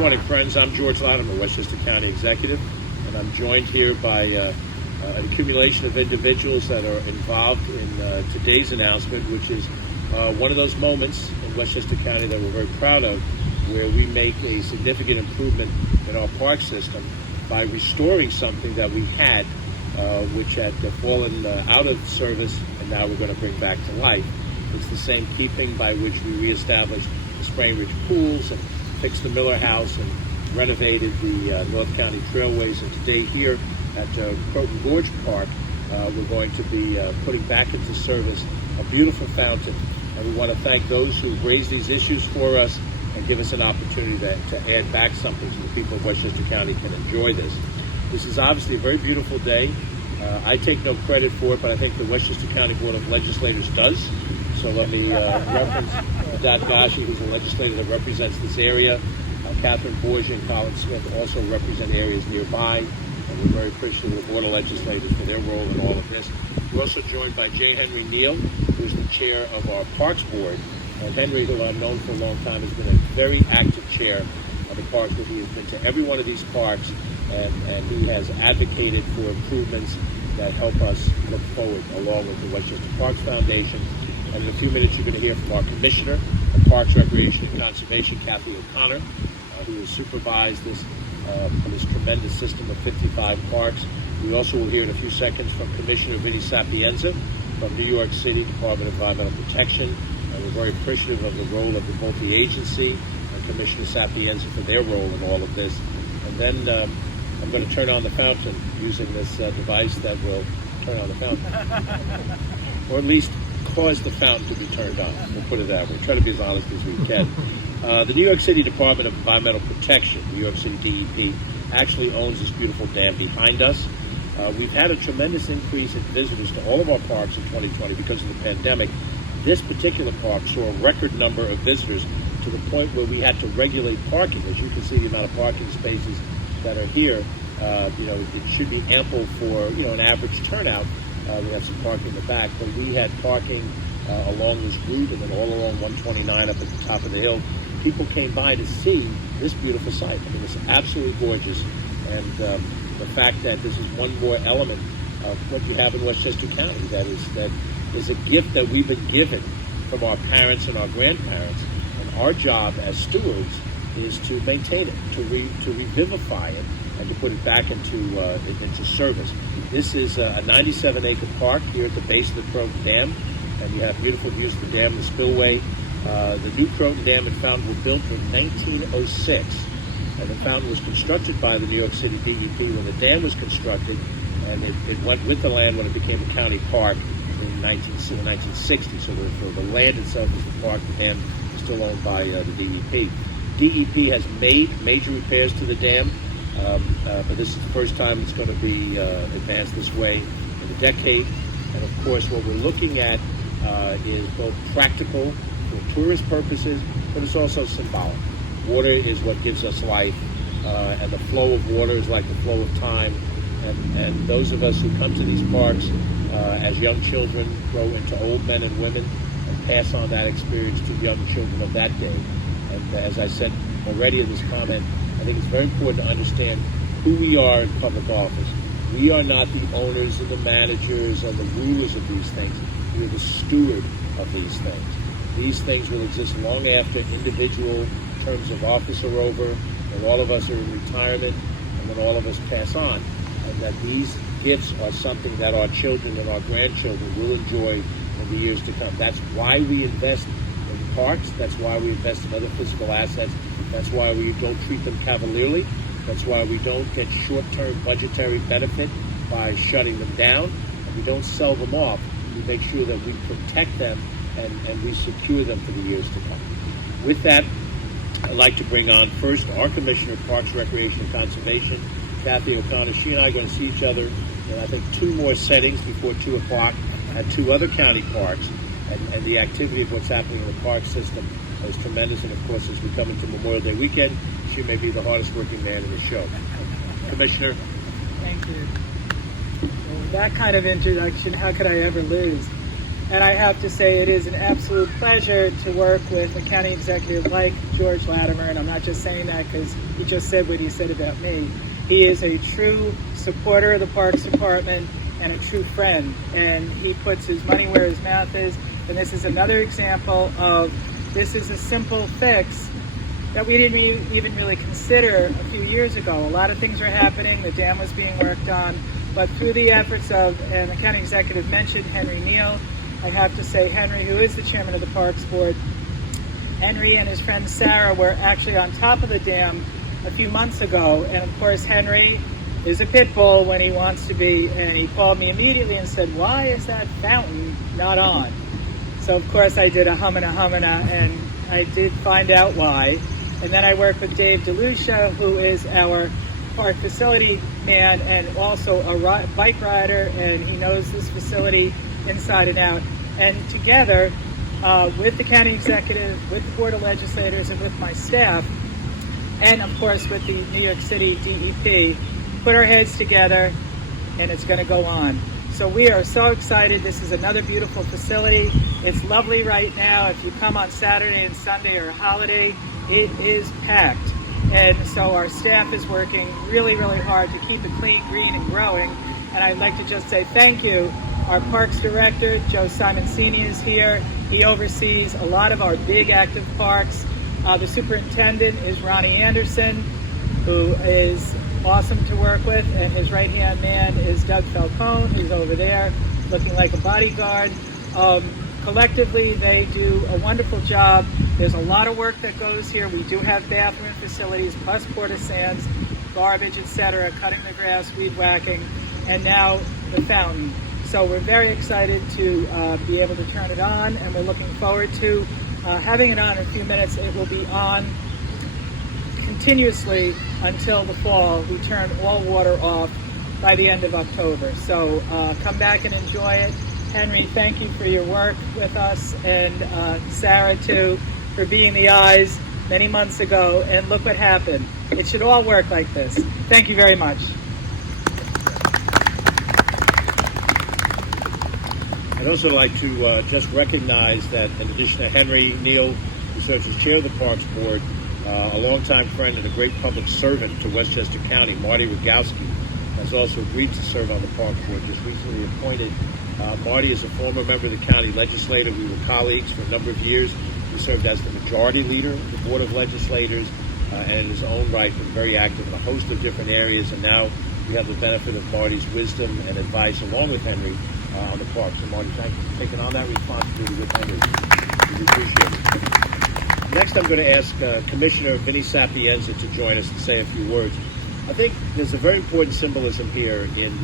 morning, friends. I'm George Latimer, Westchester County Executive, and I'm joined here by an accumulation of individuals that are involved in today's announcement, which is one of those moments in Westchester County that we're very proud of, where we make a significant improvement in our park system by restoring something that we had, which had fallen out of service, and now we're going to bring back to life. It's the same keeping by which we reestablished the Spring Ridge pools and fixed the Miller House and renovated the North County Trailways. And today here at Croton Gorge Park, we're going to be putting back into service a beautiful fountain. And we want to thank those who raised these issues for us and give us an opportunity to add back something so the people of Westchester County can enjoy this. This is obviously a very beautiful day. I take no credit for it, but I think the Westchester County Board of Legislators does. So let me reference Dot Gashi, who's a legislator that represents this area. Catherine Borgia and Colin Smith also represent areas nearby, and we're very appreciative of the Board of Legislators for their role in all of this. We're also joined by J. Henry Neal, who's the chair of our Parks Board. And Henry, who I've known for a long time, has been a very active chair of the park. He has been to every one of these parks, and he has advocated for improvements that help us look forward, along with the Westchester Parks Foundation. And in a few minutes, you're going to hear from our Commissioner of Parks, Recreation, and Conservation, Kathleen O'Connor, who has supervised this tremendous system of 55 parks. We also will hear in a few seconds from Commissioner Sapienza from New York City Department of Environmental Protection. And we're very appreciative of the role of both the agency and Commissioner Sapienza for their role in all of this. And then I'm going to turn on the fountain using this device that will turn on the fountain, or at least cause the fountain to be turned on. We'll put it that way. Try to be as honest as we can. The New York City Department of Environmental Protection, New York City DEP, actually owns this beautiful dam behind us. We've had a tremendous increase in visitors to all of our parks in 2020 because of the pandemic. This particular park saw a record number of visitors to the point where we had to regulate parking. As you can see, the amount of parking spaces that are here, it should be ample for, an average turnout. We have some parking in the back, but we had parking along this route and then all along 129 up at the top of the hill. People came by to see this beautiful site. I mean, it's absolutely gorgeous. And the fact that this is one more element of what you have in Westchester County that is a gift that we've been given from our parents and our grandparents. And our job as stewards is to maintain it, to revivify it, and to put it back into service. This is a 97-acre park here at the base of the Croton Dam, and you have beautiful views of the dam, the spillway. The new Croton Dam and fountain were built in 1906, and the fountain was constructed by the New York City DEP when the dam was constructed, and it went with the land when it became a county park in 1960. So the land itself is the park, the dam is still owned by the DEP. DEP has made major repairs to the dam, but this is the first time it's going to be advanced this way in a decade. And of course, what we're looking at is both practical for tourist purposes, but it's also symbolic. Water is what gives us life, and the flow of water is like the flow of time. And those of us who come to these parks as young children grow into old men and women and pass on that experience to young children of that day. And as I said already in this comment, I think it's very important to understand who we are in public office. We are not the owners and the managers and the rulers of these things. We are the steward of these things. These things will exist long after individual terms of office are over, and all of us are in retirement, and then all of us pass on. And that these gifts are something that our children and our grandchildren will enjoy in the years to come. That's why we invest in parks. That's why we invest in other physical assets. That's why we don't treat them cavalierly. That's why we don't get short-term budgetary benefit by shutting them down. And we don't sell them off. We make sure that we protect them and we secure them for the years to come. With that, I'd like to bring on first our Commissioner of Parks, Recreation, and Conservation, Kathleen O'Connor. She and I are going to see each other in, I think, 2 more settings before 2 o'clock at 2 other county parks. And the activity of what's happening in the park system is tremendous. And of course, as we come into Memorial Day weekend, she may be the hardest working man in the show. Commissioner. Thank you. Well, with that kind of introduction, how could I ever lose? And I have to say, it is an absolute pleasure to work with a county executive like George Latimer, and I'm not just saying that because he just said what he said about me. He is a true supporter of the Parks Department and a true friend, and he puts his money where his mouth is. And this is another example of, this is a simple fix that we didn't even really consider a few years ago. A lot of things were happening, the dam was being worked on, but through the efforts of, and the county executive mentioned Henry Neal, I have to say Henry, who is the chairman of the Parks Board, Henry and his friend Sarah were actually on top of the dam a few months ago, and of course Henry is a pit bull when he wants to be, and he called me immediately and said, why is that fountain not on? So of course I did a humana, and I did find out why. And then I worked with Dave DeLucia, who is our park facility man and also a bike rider, and he knows this facility inside and out. And together, with the county executive, with the Board of Legislators, and with my staff, and of course with the New York City DEP, put our heads together, and it's going to go on. So we are so excited. This is another beautiful facility. It's lovely right now. If you come on Saturday and Sunday or a holiday, it is packed. And so our staff is working really, really hard to keep it clean, green, and growing. And I'd like to just say thank you. Our Parks Director, Joe Simoncini, is here. He oversees a lot of our big active parks. The Superintendent is Ronnie Anderson, who is awesome to work with, and his right-hand man is Doug Falcone, who's over there looking like a bodyguard. Collectively, they do a wonderful job. There's a lot of work that goes here. We do have bathroom facilities, plus porta sands, garbage, etc., cutting the grass, weed whacking, and now the fountain. So we're very excited to be able to turn it on, and we're looking forward to having it on in a few minutes. It will be on continuously until the fall. We turn all water off by the end of October. So come back and enjoy it. Henry, thank you for your work with us, and Sarah too, for being the eyes many months ago, and look what happened. It should all work like this. Thank you very much. I'd also like to just recognize that in addition to Henry Neal, who serves as chair of the Parks Board, a longtime friend and a great public servant to Westchester County, Marty Rogowski, has also agreed to serve on the Parks Board, just recently appointed. Marty is a former member of the county legislature. We were colleagues for a number of years. He served as the majority leader of the Board of Legislators, and in his own right been very active in a host of different areas. And now we have the benefit of Marty's wisdom and advice, along with Henry, on the parks. And Marty, thank you for taking on that responsibility with Henry. We appreciate it. Next, I'm going to ask Commissioner Vinnie Sapienza to join us and say a few words. I think there's a very important symbolism here in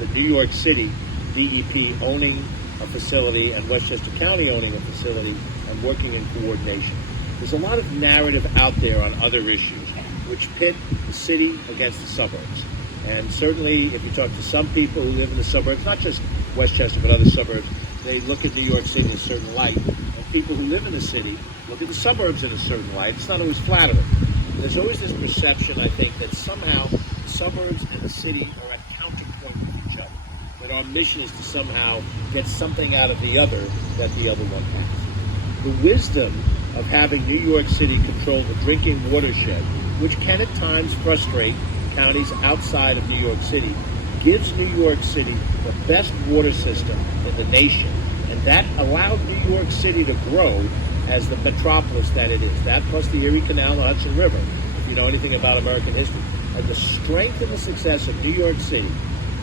the New York City DEP owning a facility and Westchester County owning a facility and working in coordination. There's a lot of narrative out there on other issues which pit the city against the suburbs. And certainly if you talk to some people who live in the suburbs, not just Westchester but other suburbs, they look at New York City in a certain light. And people who live in the city look at the suburbs in a certain light. It's not always flattering. There's always this perception, I think, that somehow the suburbs and the city are at counterpoint with each other. But our mission is to somehow get something out of the other that the other one has. The wisdom of having New York City control the drinking watershed, which can at times frustrate counties outside of New York City, gives New York City the best water system in the nation. And that allowed New York City to grow as the metropolis that it is. That plus the Erie Canal and the Hudson River, if you know anything about American history. And the strength and the success of New York City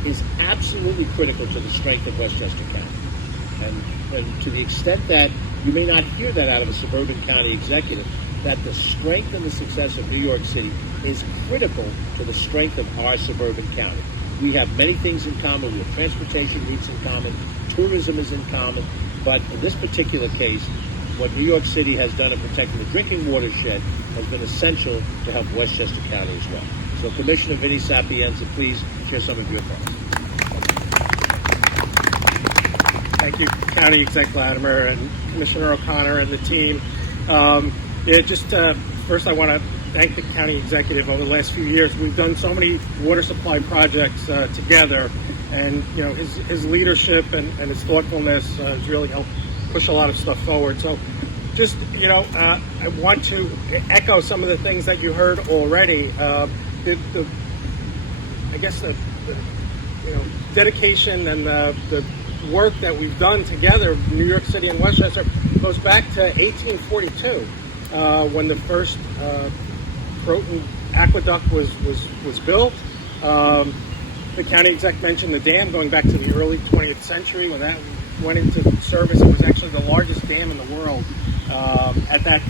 is absolutely critical to the strength of Westchester County. And to the extent that you may not hear that out of a suburban county executive, that the strength and the success of New York City is critical to the strength of our suburban county. We have many things in common. We have transportation needs in common. Tourism is in common. But in this particular case, what New York City has done in protecting the drinking watershed has been essential to help Westchester County as well. So Commissioner Vinnie Sapienza, please share some of your thoughts. Thank you, County Exec Latimer and Commissioner O'Connor and the team. First I want to thank the County Executive. Over the last few years, we've done so many water supply projects together, and his leadership and his thoughtfulness has really helped push a lot of stuff forward. So just, I want to echo some of the things that you heard already. The dedication and the work that we've done together, New York City and Westchester, goes back to 1842, when the first Croton aqueduct was built. The county exec mentioned the dam going back to the early 20th century. When that went into service, it was actually the largest dam in the world at that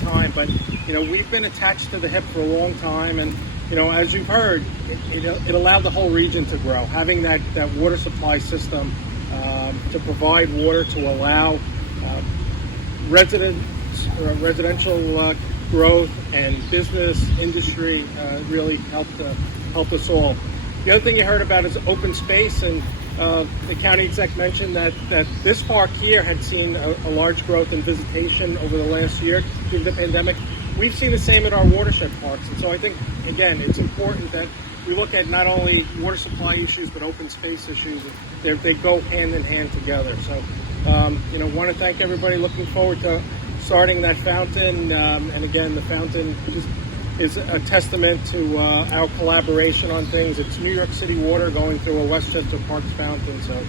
time. But we've been attached to the hip for a long time, and as you've heard, it allowed the whole region to grow. Having that water supply system to provide water to allow residential growth and business industry really helped us all. The other thing you heard about is open space, and the county exec mentioned that this park here had seen a large growth in visitation over the last year due to the pandemic. We've seen the same at our watershed parks, and so I think, again, it's important that we look at not only water supply issues but open space issues. They go hand in hand together. So, want to thank everybody. Looking forward to starting that fountain, and again, the fountain just is a testament to our collaboration on things. It's New York City water going through a Westchester Parks fountain. So,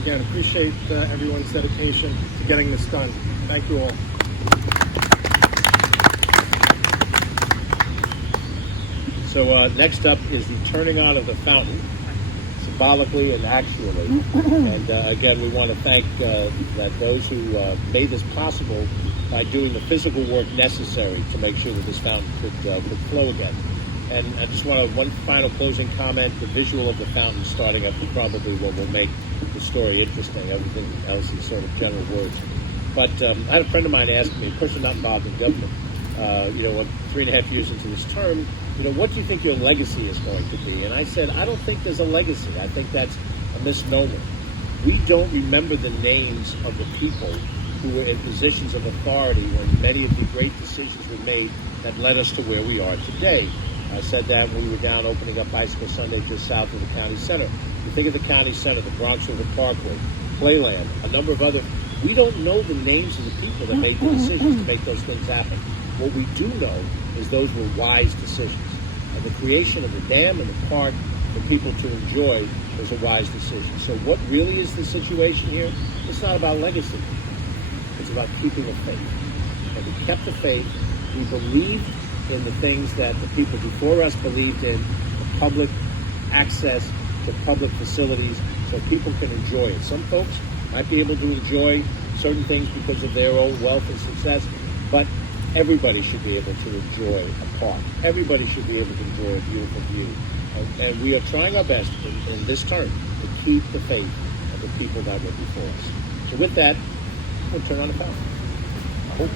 again, appreciate everyone's dedication to getting this done. Thank you all. So next up is the turning on of the fountain, symbolically and actually. And again, we want to thank that those who made this possible by doing the physical work necessary to make sure that this fountain could flow again. And I just want one final closing comment. The visual of the fountain starting up is probably what will make the story interesting. Everything else is sort of general words. But I had a friend of mine ask me, a person not involved in government, 3.5 years into this term, what do you think your legacy is going to be? And I said, I don't think there's a legacy. I think that's a misnomer. We don't remember the names of the people who were in positions of authority when many of the great decisions were made that led us to where we are today. I said that when we were down opening up Bicycle Sunday just south of the county center. You think of the county center, the Bronx River Parkway, Playland, a number of other. We don't know the names of the people that made the decisions to make those things happen. What we do know is those were wise decisions. And the creation of the dam and the park for people to enjoy was a wise decision. So what really is the situation here? It's not about legacy. It's about keeping the faith. And we kept the faith. We believed in the things that the people before us believed in, the public access to public facilities so people can enjoy it. Some folks might be able to enjoy certain things because of their own wealth and success, but everybody should be able to enjoy a park. Everybody should be able to enjoy a beautiful view. And we are trying our best in this term to keep the faith of the people that were before us. So with that, we'll turn on the fountain. I hope.